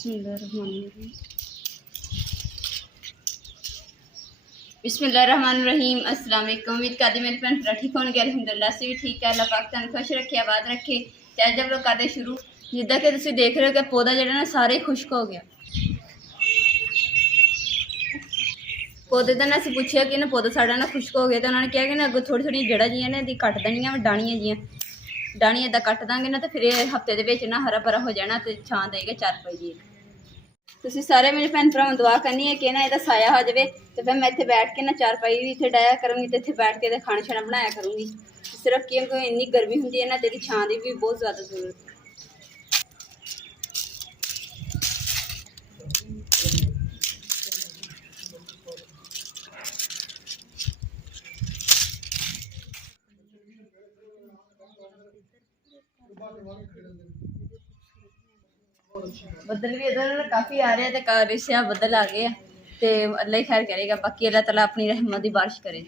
बिस्मिल्लाहिर्रहमानिर्रहीम। अस्सलाम वालेकुम। उम्मीद करती मेरी भैन भरा ठीक होंगे। अल्हम्दुलिल्लाह से भी ठीक है। अल्लाह पाक तुहानू खुश रखे, आबाद रखे। ते अज हम लोग करते शुरू। जिद्दां कि तुसीं देख रहे हो कि पौधा जिहड़ा ना सारे ही खुश्क हो गया। पौधे का ना असीं पुछया कि ना पौधा साड़ा ना खुश्क हो गया, तो उन्होंने कहा कि ना अगों थोड़ी थोड़ी जड़ा जियां ने कट देनियां डाणियां जियां डाणियां इदां कट दांगे ना, तो फिर हफ्ते दे विच ना हरा भरा हो जाना, तो छां देगा चारपाई। तुसीं सारे मेरे भैन भरावां दुआ करनी है कि ना इहदा साया हो जाए, तो फिर मैं इत्थे बैठ के ना चारपाई भी इत्थे डाया करूँगी, तो इत्थे बैठ के खाना शाना बनाया करूँगी। सिर्फ क्योंकि इन्नी गर्मी होंदी है ना, तेरी छां की भी बहुत ज़्यादा जरूरत है। बदल भी इधर काफ़ी आ रहे हैं, तो रिसिया बदल आ गए, तो अल्लाह ही खैर करेगा। बाकी अल्लाह ताला अपनी रहमत की बारिश करे।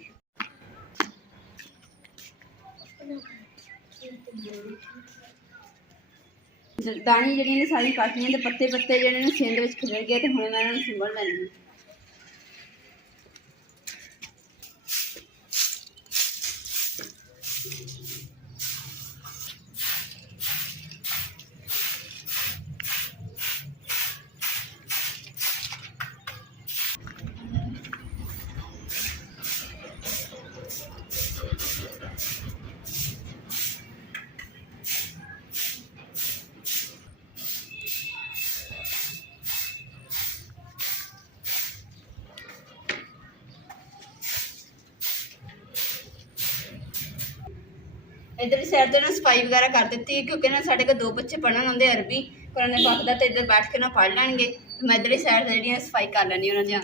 दानी जड़ियां ने सारी काटियां, तो पत्ते पत्ते जेह्ड़े ने सेंध विच खिलर गए, तो हुण मैं इन्हां नूं सिंबल लैनी। इधर साइड से ना सफाई वगैरह कर दी, क्योंकि ना साढ़े को 2 बच्चे पढ़न आते अरबी कुरान पाक दा, तो इधर बैठ के ना पढ़ लैणगे। मैं इधर साइड से जी सफाई कर लैनी उन्होंने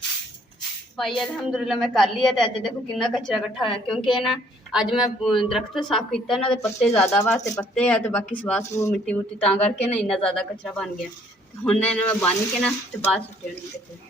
सफाई अलहमदुलिल्लाह मैं कर ली है। तो अज देखो कितना कचरा इकट्ठा होया, क्योंकि ना अज मैं दरख्त साफ किया ना, तो पत्ते ज़्यादा वा ते पत्ते है, तो बाकी सवास मिट्टी मुट्टी तां करके ना इन्ना ज़्यादा कचरा बन गया। तो हुण इन्हें मैं बन के ना तो बाहर सुट्टे होने किते।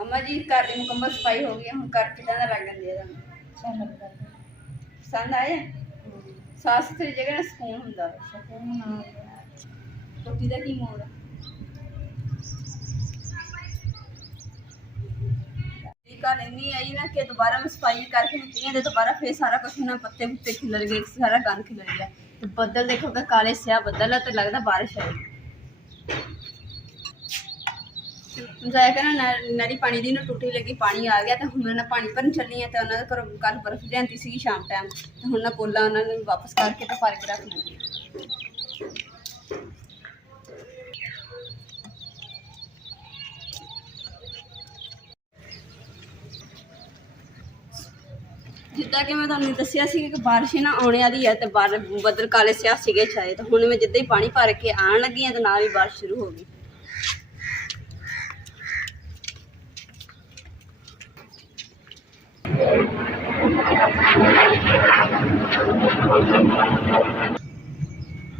अम्मा जी घर की मुकम्मल सफाई हो गई, हम घर कितना लगन दिया पसंद आए। साफ सुथरी जगह ना सुकून होंदा। रोटी का की मोड़ कल इन्नी आई ना कि दोबारा मैं सफाई करके निकली है, तो दोबारा फिर सारा कुछ ना पत्ते पुत्ते खिलर गए, सारा गंद खिलर गया। तो बदल देखो काले स्या बदल है, तो लगता बारिश आएगी। जाया कर नरी पानी की ना टूटी लगी, पानी आ गया, तो हम पानी भरन चली है। तो उन्होंने घरों कल बर्फ लियांती सी शाम टाइम, तो हम कोला उन्होंने वापस करके तो भर के रख लगी। जिदा कि मैं तुहानूं दस्सिया सी कि बारिश ना आने वाली है, तो बदल काले स्याह सीगे छाए, तो हुण मैं जिद्दां ही पानी भर के आन लगी है, तो नाल ही बारिश शुरू हो गई।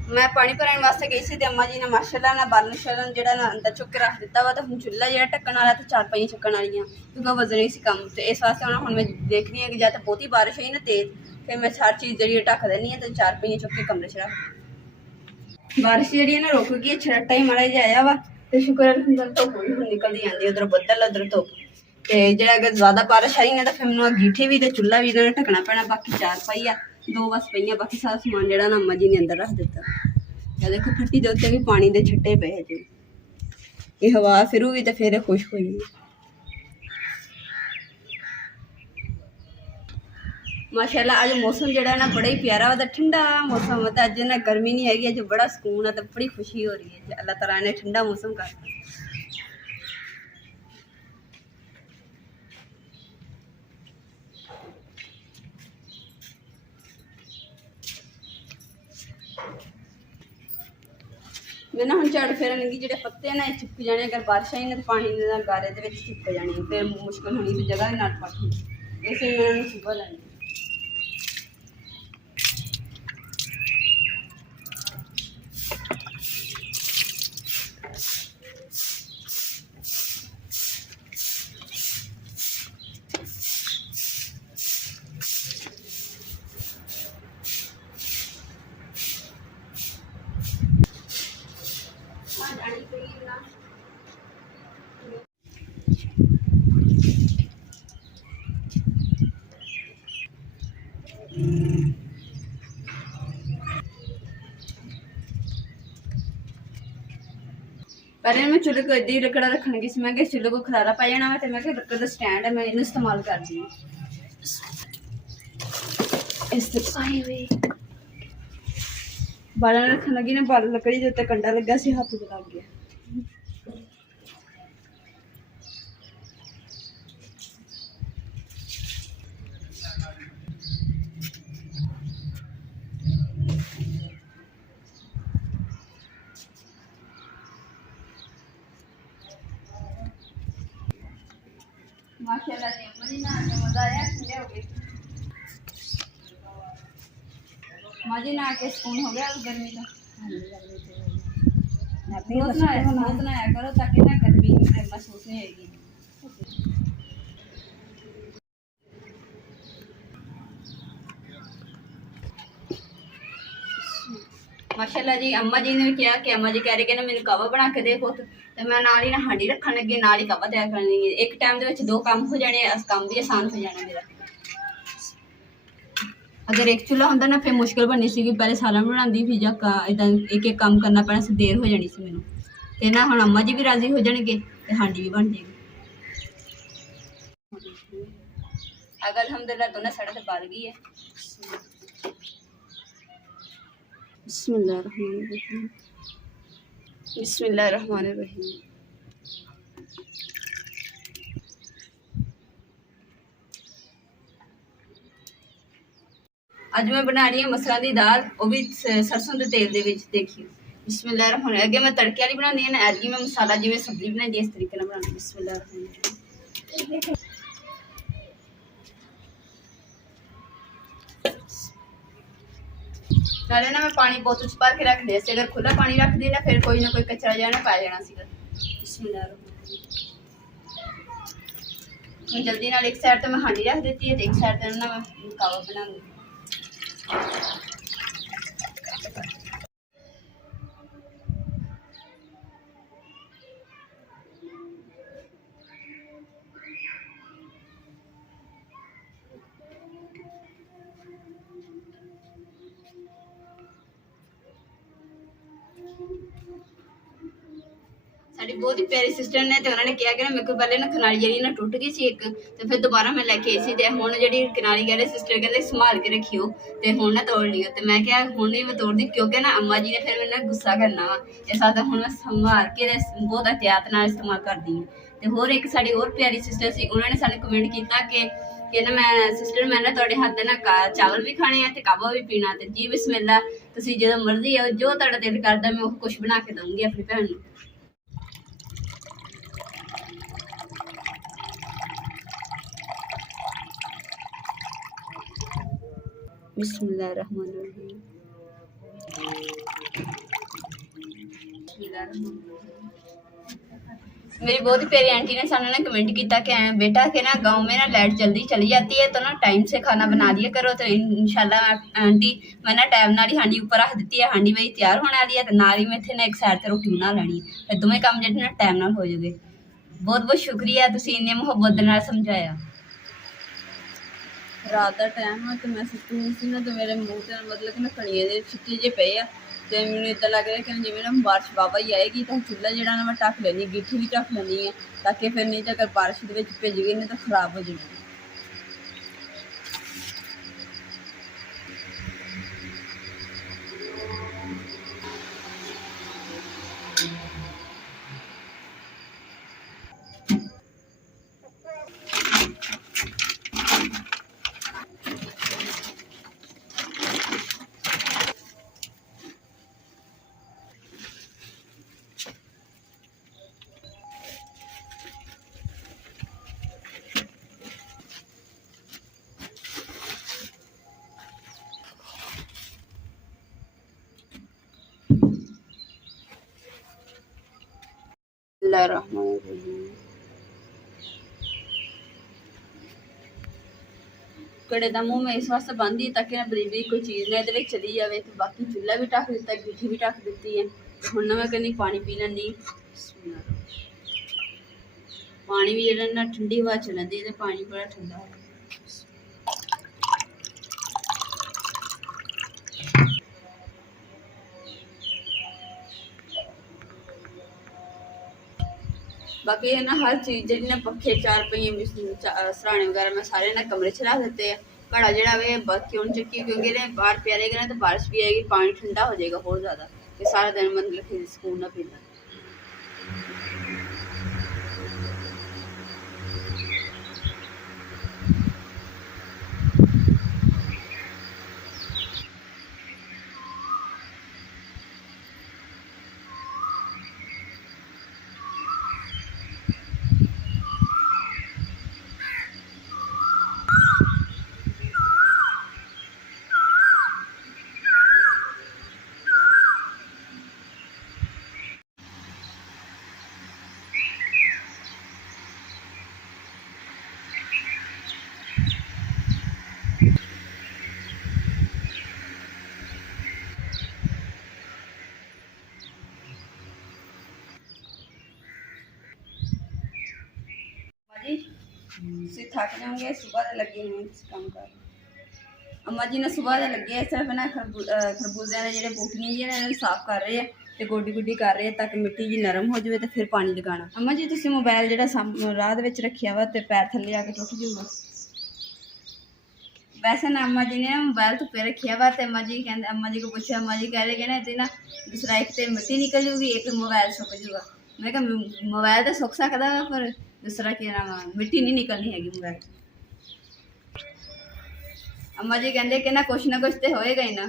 मैं पानी भरने वास्ते गई सी, अम्मा जी ने माशाअल्लाह ना बालन शालन जो अंदर चुक के रख दिता वा, तो हम चुल्हा जो ढक्कन वाला, तो चारपाइयां चुकन वाली, क्योंकि वजन ही सी कम। तो इस वास्ते हम मैं देख रही है कि जब बहुती बारिश हुई ना तेज, फिर मैं हर चीज़ जी ढक देनी है, तो चारपाइयां चुक के कमरे च रख। बारिश जी ना रुक गई, छरट्टा ही माड़ा जिहा आया वा, तो शुक्र है धुप्प भी निकलती आती, उधर बदल उधर धुप्प। तो जो अगर ज़्यादा बारिश आई ना, तो फिर मैं अंगीठी भी तो चुल्हा भी इन्होंने ढकना पैना। बाकी चारपाई 2 बस पईयां, बाकी सारा समान जो अम्मा जी ने अंदर रख दिता। या देखो फट्टी के उत्ते भी पानी के छिट्टे पे जी, ये हवा फिरूगी तो फिर खुश्क हो जाएगी। माशाअल्लाह अज मौसम जो ना बड़ा ही प्यारा वा, ठंडा मौसम है। अज ना गर्मी नहीं हैगी, अज बड़ा सुकून है, तो बड़ी खुशी हो रही है। अल्लाह तआला ने ठंडा मौसम कर। मैं ना हम झाड़ू फेरन लगी, जो पत्ते ना चिपक जाने, अगर बारिश आई ना तो पानी गारे चिपक जाने, फिर मुश्किल होनी, फिर जगह भी नट पट होनी, इसलिए मैं सुबह लैनी। पहले मैं चुल्हे को इदा ही लकड़ा रखन गई मैं चुल्हे को खलारा पै जाना वा, मैं लकड़ का स्टैंड है मैं इन्हू इस्तेमाल करती हूँ। बालन रखन लगी ना, बाल लकड़ी के उत्ते कंडा लगा सी, हाथ च लग गया। माशाल्लाह जी अम्मा जी नहा के मजा आया, ठंडे हो गए। माँ जी नहा के सुकून हो गया गर्मी का। रोज नहाया करो ताकि ना गर्मी महसूस नहीं होगी। माशाल्लाह जी अम्मा जी ने कहा कि अम्मा जी कह रहे कि ना मैंने कावा बना के दे पुत, तो मैं नाल ही ना हांडी रखन लगी, नाल ही कावा तैयार कर लगी। एक टाइम दे विच 2 काम हो जाने, काम भी आसान हो जाना मेरा। अगर एक चूल्हा होंदा ना फिर मुश्किल बननी सी, पहले सालन बनाती फिर जा इदा एक एक काम करना पैना सी, देर हो जानी सी मैनू। ते ना हुण अम्मा जी भी राजी हो जाएंगे ते हांडी भी बन जाएगी। अगर अल्हम्दुलिल्लाह दोनों साइड से बल गई है। बिस्मिल्लाहिर्रहमानिर्रहीम, बिस्मिल्लाहिर्रहमानिर्रहीम। अज मैं बना रही हूँ मसरा की दाल, वो भी सरसों के तेल के विच। देखिए बिस्मिल्लाहिर्रहमानिर्रहीम। अगे मैं तड़के वाली बनानी है ना, ऐतकी मैं मसाला जिवें सब्जी बनाई इस तरीके नाल बनानी। बिस्मिल्लाहिर्रहमानिर्रहीम। नाले ना मैं पानी बोतल च भर के रख दिया, अगर खुला पानी रख दी ना फिर कोई ना कोई कचरा जाना पै जाना सी। बिस्मिल्लाहिर्रहमानिर्रहीम। जल्दी नाल एक साइड तो मैं हांडी रख देती है, एक साइड तो ना मैं कावा बना लूँगी। साड़ी बहुत ही प्यारी सिस्टर ने तो उन्होंने कहा कि ना मेरे को पहले ना खनारी जी ना टुट गई सी एक, तो फिर दोबारा मैं लैके आई सी, ते हुण जी किनारी कह रहे सिस्टर कहते संभाल के रखियो, तो हुण ना तोड़ लियो। तो मैं क्या हुण नहीं मैं तोड़ दी, क्योंकि ना अम्मा जी ने फिर मैंने गुस्सा करना वा, इस वास्ते हुण मैं संभाल के बहुत एहतियात नाल इस्तेमाल करदी हूँ। तो होर एक साड़ी होर प्यारी सिस्टर सी, उन्होंने सानू कमेंट किया कि ना मैं सिस्टर मैं ना तुहाडे हाथ दे ना चावल भी खाने हैं ते कावा भी पीना। ते जी बिस्मिल्लाह, तुसीं जो मर्जी आओ, जो तुहाडा दिल करदा मैं वो कुछ बना के दूंगी अपनी भैन नूं। बिस्मिल्लाहिर्रहमानिर्रहीम। मेरी बहुत ही प्यारी आंटी ने सामने ना कमेंट किया कि बेटा के ना गांव में ना लाइट जल्दी चली जाती है, तो ना टाइम से खाना बना दिया करो। तो इंशाल्लाह आंटी मैं ना टाइम नाल ही हांडी ऊपर रख दी है, हांडी मेरी तैयार होने वाली है, तो नाल ही मैं इत्थे ना एक साइड ते रोटी बना लैनी है, फिर दोवें काम जिहड़े ना टाइम नाल हो जाएंगे। बहुत बहुत शुक्रिया, तुसीं इन्ने मुहब्बत दे नाल समझाया। रात का टाइम है तो मैं सुती नहीं सी ना, तो मेरे मुँह से मतलब कि ना कड़िए के छिट्टे जे पे आ, तो मैंने इदा लग रहा कि जिवें ना बारिश वाहवा ही आएगी, तो चूल्हा जो मैं ढक लैनी, गिट्ठी भी ढक लैनी है, ताकि फिर नहीं तो अगर बारिश के भिज गई नहीं तो खराब हो जाएगी। कड़े का मूँह मैं इस वास्ते बंद ही ताकि ना बरीक बरीक कोई चीज़ ना ये चली जाए। तो बाकी चूल्हा भी ढक दिता, गिट्ठी भी ढक दी है। हुण ना मैं कहनी पानी पी लैनी, पानी भी जो ना ठंडी हवा चलती है, पानी बड़ा ठंडा है। बाकी है ना हर चीज़ जी ने पखे चार पहिए सराहने वगैरह मैं सारे ना कमरे च रख दिते हैं। घड़ा जड़ा वे क्यों चुकी क्योंकि बाहर पिया रहेगा ना तो बारिश भी आएगी, पानी ठंडा हो जाएगा बहुत ज़्यादा, तो सारा दिन मतलब फिर सुकून ना पीता। जी थक जाओगे, सुबह तो लगे हुए काम कर। अम्मा जी ने सुबह तो लगे सिर्फ ना खरबूजे के जो बूटियां जी ने साफ कर रहे हैं तो गोडी गुडी कर रहे हैं ताकि मिट्टी जी नरम हो जाए तो फिर पानी लगाना। अम्मा जी तुम मोबाइल जो राह रखिया वा तो पैर थले आके टुट जाऊगा। वैसे ना अम्मा जी ने मोबाइल धुप्पे रखिया वा तो अम्मा जी कहते, अम्मा जी को पूछा, अम्मा जी कह रहे कहना ना दूसरा एक तो मिट्टी निकल जूगी, एक मोबाइल सुक जूगा। मैं कहा मोबाइल तो सुक सकता वा पर दूसरा क्या नाम मिट्टी नहीं निकलनी हैगी मोबाइल। अम्मा जी कहते कि ना कुछ तो होएगा ही ना।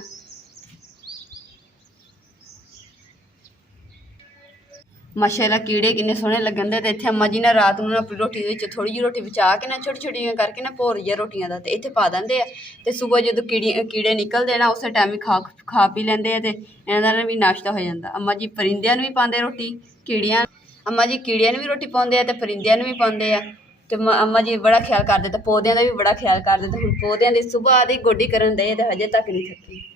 माशाल्लाह कीड़े किन्ने सोहने लगन दे। इत्थे अम्मा जी ने रात नूं अपनी रोटी दे विच थोड़ी जी रोटी बचा के ना छोटी छोटियां करके ना भोर जिहा रोटियां दा ते इत्थे पा दिंदे आ ते सुबह जदों कीड़े निकलदे ना उस टाइम ही खा पी लैंदे आ ते इन्हां दा भी नाश्ता हो जांदा। अम्मा जी परिंदियां नूं भी पांदे रोटी, कीड़ियां अम्मा जी कीड़ियां नूं भी रोटी पाउंदे आ ते परिंदियां नूं भी पाउंदे आ ते अम्मा जी बड़ा ख्याल करदे ते पौधेआं दा भी बड़ा ख्याल करदे ते हुण पौधेआं दी सुबह दी गोड्डी करन दे ते हजे तक नहीं थक्के।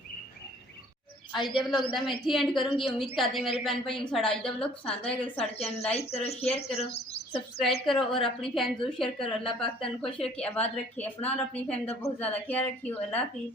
अज के ब्लॉग का मैं इत्थे एंड करूँगी। उम्मीद करती मेरे भैन भाई साढ़ा अज का ब्लॉग पसंद आएगा, साढ़े चैनल लाइक करो, शेयर करो, सब्सक्राइब करो और अपनी फैमिली जरूर शेयर करो। अल्लाह पाक तुहानूं खुश रखे, आबाद रखे, अपना और अपनी फैमिली का बहुत ज़्यादा ख्याल रखियो। अल्लाह हाफिज़।